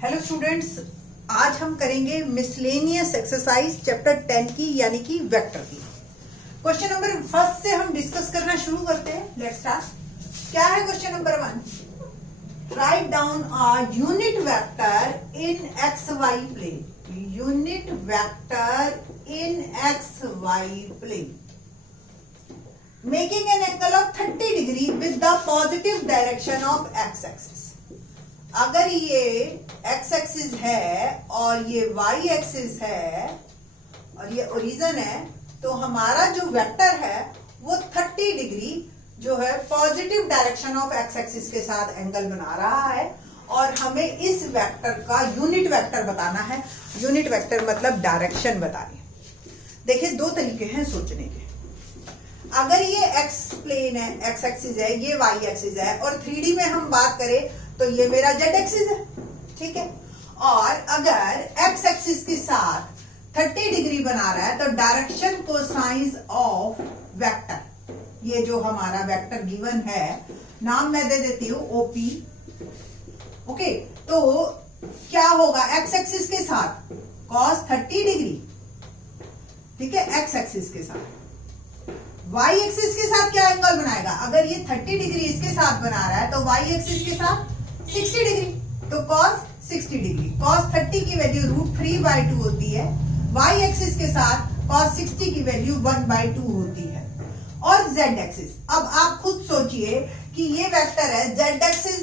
Hello students, आज हम करेंगे मिसलेनियस एक्सरसाइज चैप्टर 10 की यानी कि वेक्टर की। क्वेश्चन नंबर फर्स्ट से हम डिस्कस करना शुरू करते हैं। Let's start. क्या है question number 1? Write down a unit vector in X Y plane. Unit vector in X Y plane making an angle of 30 degree with the positive direction of X axis. अगर ये x axis है और ये Y axis है और ये origin है, तो हमारा जो वेक्टर है वो 30 डिग्री जो है positive direction of X axis के साथ एंगल बना रहा है और हमें इस वेक्टर का यूनिट वेक्टर बताना है। यूनिट वेक्टर मतलब डायरेक्शन बतानी। देखिए, दो तरीके हैं सोचने के। अगर ये एक्स प्लेन है, एक्स एक्सिस है, ये वाई एक्सिस है और 3D में हम बात करें तो ये मेरा जेड एक्सिस है, ठीक है। और अगर एक्स एक्सिस के साथ 30 डिग्री बना रहा है तो डायरेक्शन कोसाइन ऑफ वेक्टर, ये जो हमारा वेक्टर गिवन है, नाम मैं दे देती हूं ओपी। ओके, तो क्या होगा एक्स एक्सिस के साथ कॉस 30 डिग्री, ठीक है, एक्स एक्सिस के साथ। वाई एक्सिस के साथ क्या एंगल बनाएगा? अगर ये 30 डिग्री इसके साथ बना रहा है तो वाई एक्सिस के साथ 60 डिग्री, तो cos 60 डिग्री। cos 30 की वैल्यू √3/2 होती है। y एक्सिस के साथ cos 60 की वैल्यू 1/2 होती है। और z एक्सिस, अब आप खुद सोचिए कि ये वेक्टर है, z एक्सिस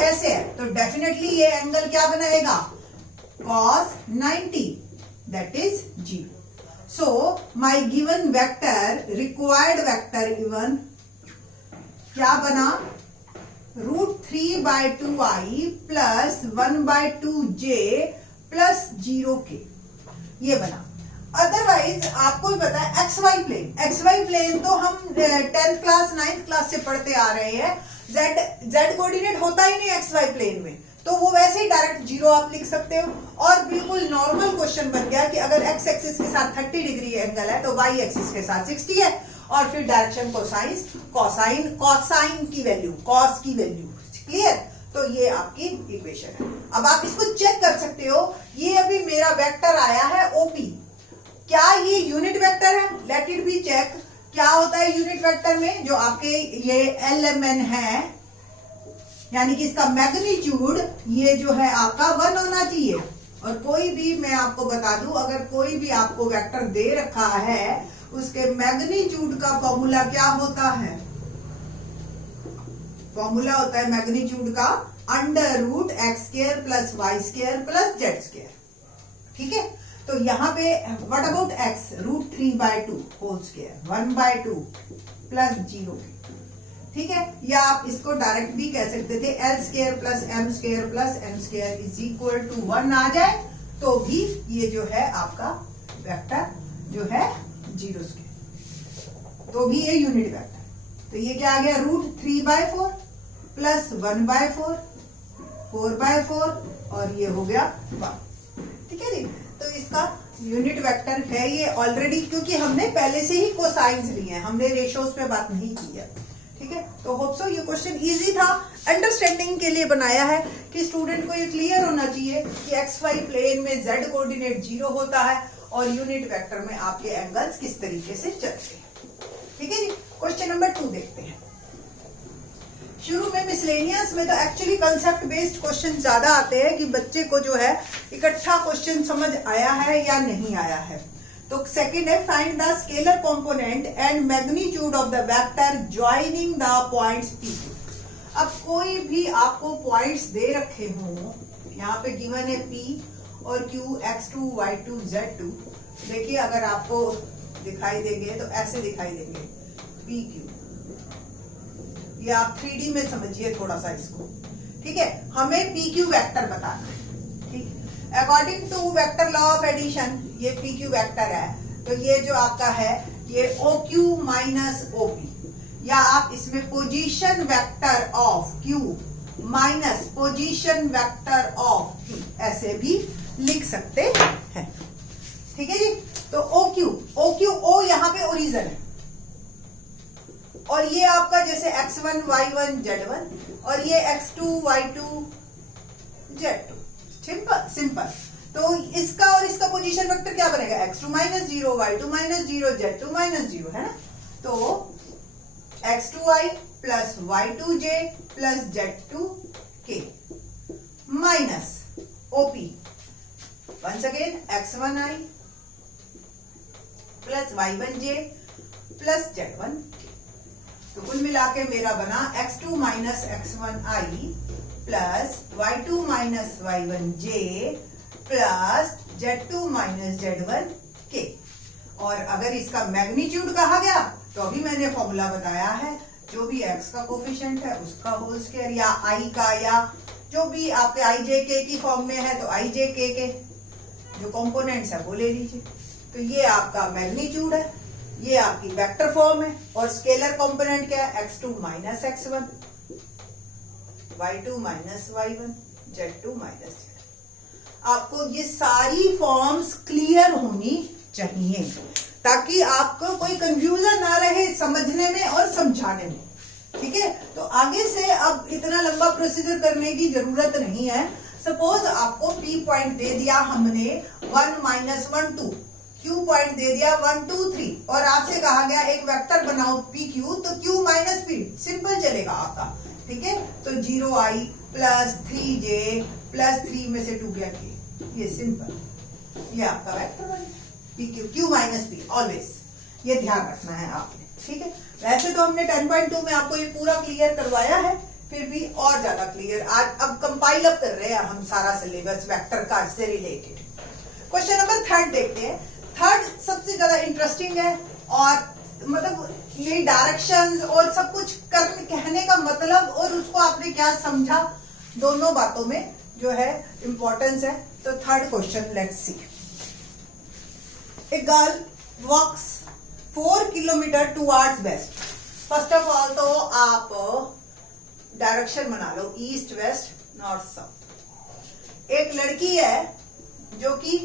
ऐसे है तो डेफिनेटली ये एंगल क्या बनाएगा? cos 90, that is 0। So my given vector, required vector given क्या बना? √3/2i plus 1/2j plus 0k, ये बना। अदरवाइज आपको भी पता है X Y plane, X Y plane तो हम 10th क्लास 9th क्लास से पढ़ते आ रहे हैं। जेड कोऑर्डिनेट होता ही नहीं एक्स वाई प्लेन में, तो वो वैसे ही डायरेक्ट 0 आप लिख सकते हो। और बिल्कुल नॉर्मल क्वेश्चन बन गया कि अगर एक्स एक्सिस के साथ 30 डिग्री एंगल है तो वाई एक्सिस के साथ 60 है और फिर डायरेक्शन कोसाइन की वैल्यू, कॉस की वैल्यू। क्लियर? तो ये आपकी इक्वेशन है। अब आप इसको चेक कर सकते हो। ये अभी मेरा वेक्टर आया है ओपी, क्या ये यूनिट वेक्टर है? Let it be check. क्या होता है यूनिट वेक्टर में? जो आपके ये LMN है, यानी कि इसका मैग्नीट्यूड ये जो है आपका 1 होना चाहिए। और कोई भी, मैं आपको बता दूं, अगर कोई भी आपको वेक्टर दे रखा है उसके मैग्नीट्यूड का फॉर्मूला क्या होता है? फॉर्मूला होता है मैग्नीट्यूड का √x² + y² + z²। ठीक है, तो यहाँ पे what about x? √3/2 whole square 1/2 plus 0। ठीक है, या आप इसको डायरेक्ट भी कह सकते थे L² + m² + n² = 1 आ जाए तो भी ये जो है आपका वेक्टर जो है 0², तो भी ये यूनिट वेक्टर। तो ये क्या आ गया? √3/4 प्लस 1/4, 4/4 और ये हो गया 1। ठीक है जी, तो इसका यूनिट वेक्टर है ये ऑलरेडी, क्योंकि हमने पहले से ही कोसाइंस लिए हैं, हमने रेशियोज पे बात नहीं की है। ठीक है, तो होप सो ये क्वेश्चन इजी था, अंडरस्टैंडिंग के लिए बनाया है कि स्टूडेंट को ये क्लियर होना चाहिए कि एक्स वाई प्लेन में जेड कोऑर्डिनेट 0 होता है और यूनिट वेक्टर में आपके एंगल्स किस तरीके से चलते हैं। ठीक है जी, क्वेश्चन नंबर 2 देखते हैं। शुरू में मिसलेनियस में तो एक्चुअली कंसेप्ट बेस्ड क्वेश्चन ज्यादा आते हैं कि बच्चे को जो है इकट्ठा क्वेश्चन समझ आया है या नहीं आया है। तो सेकंड है, find the scalar component and magnitude of the vector joining the points P। अब कोई भी आपको पॉइंट्स दे रखे हों, यहाँ पे गिवन है P और Q, x2, y2, z2। देखिए, अगर आपको दिखाई देंगे तो ऐसे दिखाई देंगे PQ। ये आप 3D में समझिए थोड़ा सा इसको। ठीक है, हमें PQ वेक्टर बताना है। ठीक, according to vector law of addition ये PQ वेक्टर है, तो ये जो आपका है ये OQ माइनस OP, या आप इसमें position vector of Q minus position vector of P ऐसे भी लिख सकते हैं। ठीक है जी, तो OQ O यहाँ पे ओरिजिन है और ये आपका जैसे x1 y1 z1 और ये x2 y2 z2। Simple simple. तो इसका और इसका पोजीशन वेक्टर क्या बनेगा, x2 minus 0, y2 minus 0, z2 minus 0, है ना। तो x2i plus y2j plus z2k minus OP once again x1i plus y1j plus z1k। तो कुल मिला के मेरा बना x2 minus x1i plus y2 minus y1j plus z2 minus z1k। और अगर इसका मैग्नीट्यूड कहा गया तो अभी मैंने फॉर्मूला बताया है, जो भी x का कोफिशिएंट है उसका होल स्क्वायर, या i का, या जो भी आपके i j k की फॉर्म में है तो i j k के जो कंपोनेंट्स है वो ले लीजिए। तो ये आपका मैग्नीट्यूड है, ये आपकी वेक्टर फॉर्म है, और स्केलर कंपोनेंट क्या है, x2 minus x1, y2 minus y1, z2 minus z। आपको ये सारी फॉर्म्स क्लियर होनी चाहिए ताकि आपको कोई कंफ्यूजन ना रहे समझने में और समझाने में, ठीक है। तो आगे से अब इतना लंबा प्रोसीजर करने की जरूरत नहीं है। सपोज आपको P पॉइंट दे दिया हमने 1 माइनस 1 2, Q पॉइंट दे दिया 1 2 3, और आपसे कहा गया एक वेक्टर बनाओ PQ, तो Q माइनस P सिंपल चलेगा आपका, ठीक है। तो 0i प्लस 3j प्लस 3 में से 2 गया k, ये सिंपल, ये आपका वेक्टर बनेगा PQ, Q minus P always, ये ध्यान रखना है आपने, ठीक है। वैसे तो हमने 10.2 में आपको ये पूरा क्लियर करवाया है, फिर भी और ज्यादा क्लियर आज अब कंपाइल अप कर रहे हैं हम सारा सिलेबस वेक्टर का से रिलेटेड। क्वेश्चन नंबर 3 देखते हैं। 3 सबसे ज्यादा इंटरेस्टिंग है, और मतलब ये डायरेक्शंस और सब कुछ कहने का मतलब और उसको आपने क्या समझा, दोनों बातों में जो है इंपॉर्टेंस है। तो 3rd question let's see. A girl walks 4 kilometre towards west. First of all तो आप डायरेक्शन बना लो, ईस्ट वेस्ट नॉर्थ साउथ। एक लड़की है जो कि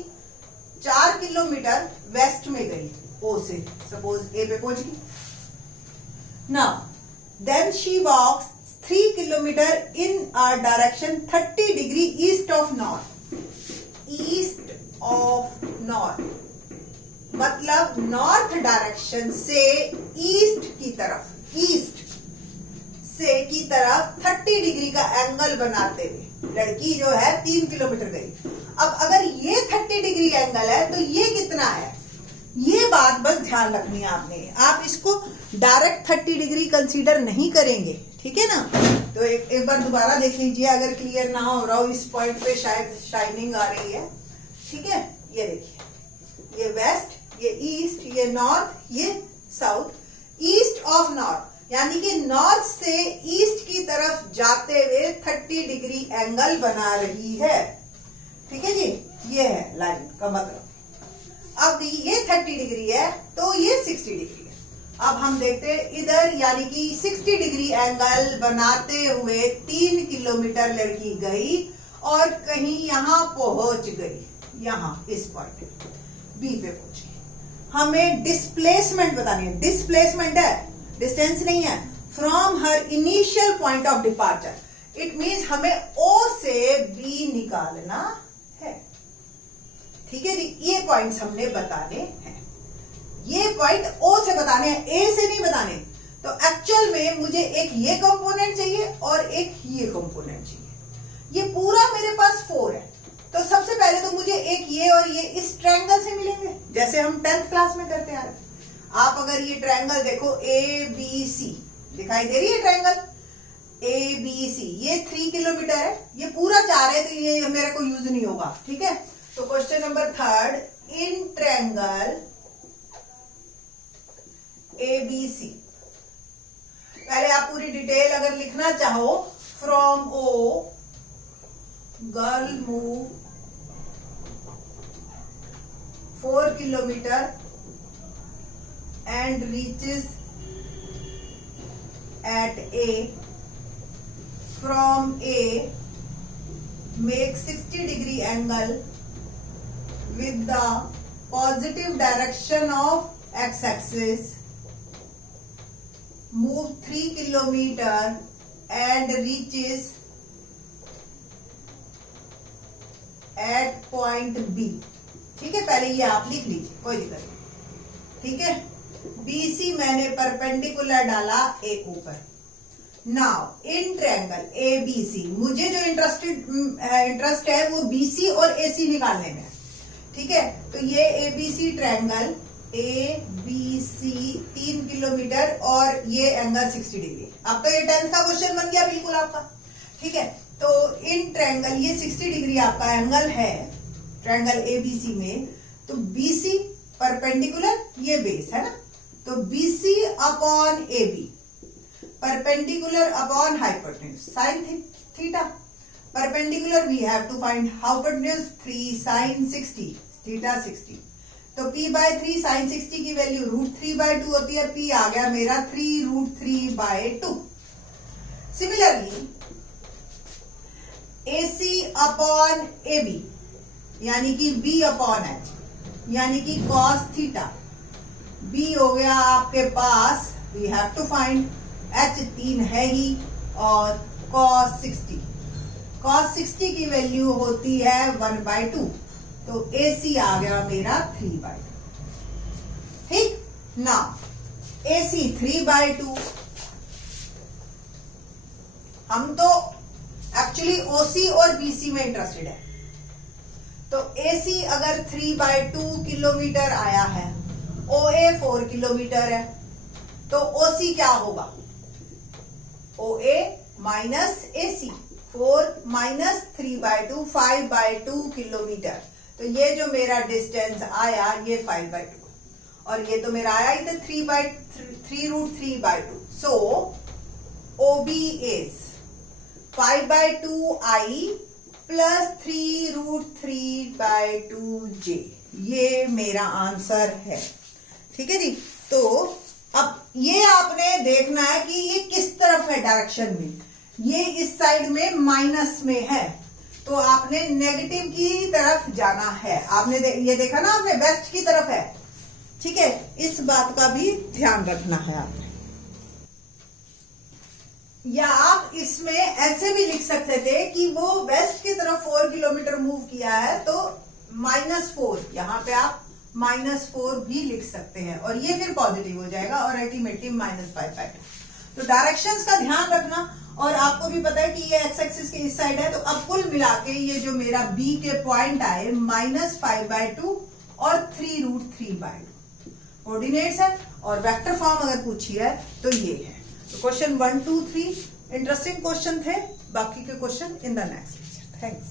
4 किलोमीटर वेस्ट में गई ओ से, सपोज ए पे पहुंच गई। Now then she walks 3 kilometre in a direction 30 degree east of north. East of north मतलब नॉर्थ डायरेक्शन से ईस्ट की तरफ, ईस्ट से की तरफ 30 डिग्री का एंगल बनाते हुए लड़की जो है 3 किलोमीटर गई। अब अगर ये 30 डिग्री एंगल है तो ये कितना है, ये बात बस ध्यान रखनी है आपने। आप इसको डायरेक्ट 30 डिग्री कंसीडर नहीं करेंगे, ठीक है ना। तो एक बार दोबारा देख लीजिए, अगर क्लियर ना हो रहा हो इस पॉइंट पे शायद शाइनिंग आ रही है, ठीक है। ये देखिए, ये वेस्ट, ये ईस्ट, ये नॉर्थ, ये साउथ। ईस्ट ऑफ नॉर्थ यानी कि नॉर्थ से ईस्ट की तरफ जाते हुए 30 डिग्री एंगल बना रही है, ठीक है जी। ये है लाइन का मतलब। अब ये 30 डिग्री है तो ये 60 डिग्री है। अब हम देखते हैं इधर, यानी कि 60 डिग्री एंगल बनाते हुए 3 किलोमीटर लड़की गई और कहीं यहां पहुंच गई, यहां इस पॉइंट बी पे पहुंची। हमें डिस्प्लेसमेंट बतानी है, डिस्प्लेसमेंट है, डिस्टेंस नहीं है। From her initial point of departure it means हमें O से B निकालना है, ठीक है जी। ये पॉइंट्स हमने बताने हैं, ये पॉइंट O से बताने हैं, A से नहीं बताने। तो एक्चुअल में मुझे एक ये कंपोनेंट चाहिए और एक ये कंपोनेंट चाहिए। ये पूरा मेरे पास 4 है, तो सबसे पहले तो मुझे एक ये और ये इस ट्रायंगल से मिलेंगे, जैसे हम 10th क्लास में करते आ रहे। आप अगर ये ट्रायंगल देखो ABC दिखाई दे रही है, ट्रायंगल ABC, ये 3 किलोमीटर है, ये पूरा 4 है, तो ये मेरे को यूज नहीं होगा, ठीक है। तो question number 3, in triangle ABC, पहले आप पूरी डिटेल अगर लिखना चाहो, from O girl move 4 kilometre and reaches at A. From A, make 60 degree angle with the positive direction of x-axis. Move 3 kilometer and reaches at point B. ठीक है, पहले ये आप लिख लीजिए, कोई दिक्कत नहीं। ठीक है, बीसी मैंने परपेंडिकुलर डाला ए ऊपर। नाउ इन ट्रायंगल एबीसी, मुझे जो इंटरेस्ट है वो बीसी और एसी निकालने में है। ठीक है, तो ये एबीसी ट्रायंगल एबीसी 3 किलोमीटर और ये एंगल 60 डिग्री। अब तो ये 10th का क्वेश्चन बन गया बिल्कुल आपका। ठीक है, तो इन ट्रायंगल ये 60 डिग्री आपका एंगल है ट्रायंगल एबीसी में। तो बीसी परपेंडिकुलर, ये बेस है ना, तो BC upon AB perpendicular upon hypotenuse sine theta. Perpendicular we have to find hypotenuse 3 sine 60 theta 60। तो p बाय 3 साइन 60 की वैल्यू √3/2 होती है। p आ गया मेरा 3√3/2। सिमिलरली AC अपॉन AB यानी कि B अपॉन H यानी कि cos थीटा। B हो गया आपके पास, we have to find, H 3 है ही, और cos 60। cos 60 की वैल्यू होती है 1/2, तो AC आ गया मेरा 3/2। ठीक ना, AC 3/2। हम तो एक्चुअली OC और BC में इंटरेस्टेड है। तो AC अगर 3/2 किलोमीटर आया है, OA 4 किलोमीटर है, तो OC क्या होगा? OA minus AC, 4 minus 3/2 5/2 kilometre. तो ये जो मेरा डिस्टेंस आया ये 5/2, और ये तो मेरा आया इधर 3√3/2। सो OB is 5/2I plus 3√3/2J। ये मेरा आंसर है। ठीक है जी। तो अब ये आपने देखना है कि ये किस तरफ है डायरेक्शन में। ये इस साइड में माइनस में है, तो आपने नेगेटिव की तरफ जाना है। आपने ये देखा ना, आपने वेस्ट की तरफ है। ठीक है, इस बात का भी ध्यान रखना है आपने। या आप इसमें ऐसे भी लिख सकते थे कि वो वेस्ट की तरफ 4 किलोमीटर मूव किया है, तो -4, यहां पे आप -4 भी लिख सकते हैं, और ये फिर पॉजिटिव हो जाएगा, और अल्टीमेटली -5/2। तो डायरेक्शंस का ध्यान रखना। और आपको भी पता है कि ये एक्स एक्सिस के इस साइड है, तो अब कुल मिला के ये जो मेरा बी के पॉइंट आए -5/2 और 3√3/2 कोऑर्डिनेट्स है। और वेक्टर फॉर्म अगर पूछी है तो ये है। तो क्वेश्चन 1, 2, 3 इंटरेस्टिंग क्वेश्चन थे। बाकी के question in the next lecture. Thanks.